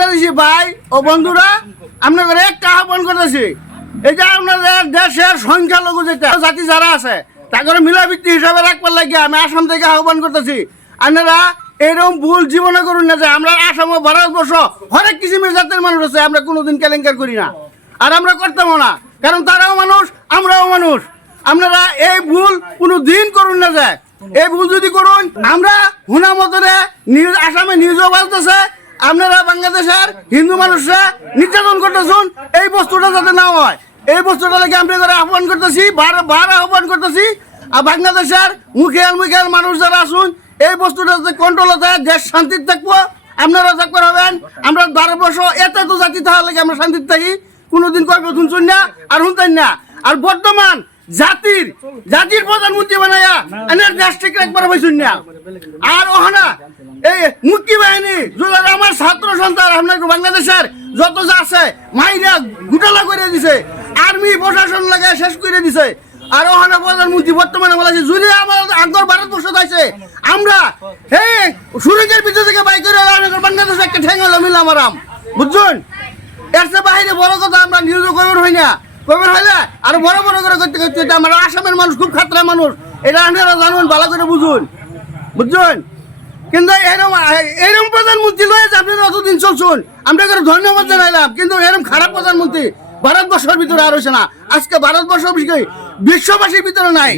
বাংলাদেশি ভাই ও বন্ধুরা, আপনাদের একটা আহ্বান করতেছি। এই যে আপনাদের দেশের সংখ্যালঘু যেটা জাতি যারা আছে, তাদের মিলাবৃত্তি হিসাবে রাখবার লাগে আমি আসাম থেকে আহ্বান করতেছি। আপনারা এরকম ভুল জীবনে করুন না যে আমরা আসাম ও ভারতবর্ষ হরেক কিসিমের জাতের মানুষ আছে, আমরা কোনোদিন কেলেঙ্কার করি না। আর আমরা করতামও না, কারণ তারাও মানুষ, আমরাও মানুষ। আপনারা এই ভুল কোনো দিন করুন না যায় এই ভুল যদি করুন, আমরা হুনা মতনে নিউজ আসামে নিউজও বলতেছে আপনারা বাংলাদেশের হিন্দু মানুষরা নির্যাতন করতেছুন, এই বস্তুটা যাতে না হয়। এই বস্তুটা লাগে আমরা করে আহ্বান করতেছি, বার বার আহ্বান করতেছি, আর বাংলাদেশের মুখিয়াল মুখিয়াল মানুষ যারা আসুন এই বস্তুটা যাতে কন্ট্রোল থাকে, দেশ শান্তির থাকব, আপনারা থাকতে হবেন, আমরা ভারতবর্ষ এত তো জাতি লাগে আমরা শান্তির থাকি, কোনোদিন কয় শুনছুন না, আর শুনতেন না। আর বর্তমান জাতির জাতির প্রধানমন্ত্রী বানাইয়া এনের দেশ ঠিক রাখবার হয়েছুন না। আর ওখানা এই মুক্তি বাহিনী যদি আমার ছাত্র সন্তান আপনার বাংলাদেশের যত যা আছে, মাইরা গুটালা করে দিছে, আর্মি প্রশাসন লাগে শেষ করে দিছে। আর ওখানে প্রধানমন্ত্রী বর্তমানে বলেছে যদি আমার আগর ভারতবর্ষ আছে আমরা হে সুরঙ্গের ভিতর থেকে বাইক করে বাংলাদেশে একটা ঠেঙ্গা মিলাম আরাম বুঝছেন? এর বাইরে বড় কথা আমরা নিউজ করবেন হয় না। করবেন হইলে আর বড় বড় করে করতে করতে আমার আসামের মানুষ, খুব খাতরা মানুষ। এটা আপনারা জানুন, ভালো করে বুঝুন। বুঝছেন? কিন্তু এরম এরম প্রধানমন্ত্রী লয়েছে আপনারা অতদিন চলছুন, আমরা করে ধন্যবাদ জানাইলাম, কিন্তু এরম খারাপ প্রধানমন্ত্রী ভারতবর্ষের ভিতরে আর হয়েছে না। আজকে ভারতবর্ষ বিশ্ববাসীর ভিতরে নাই।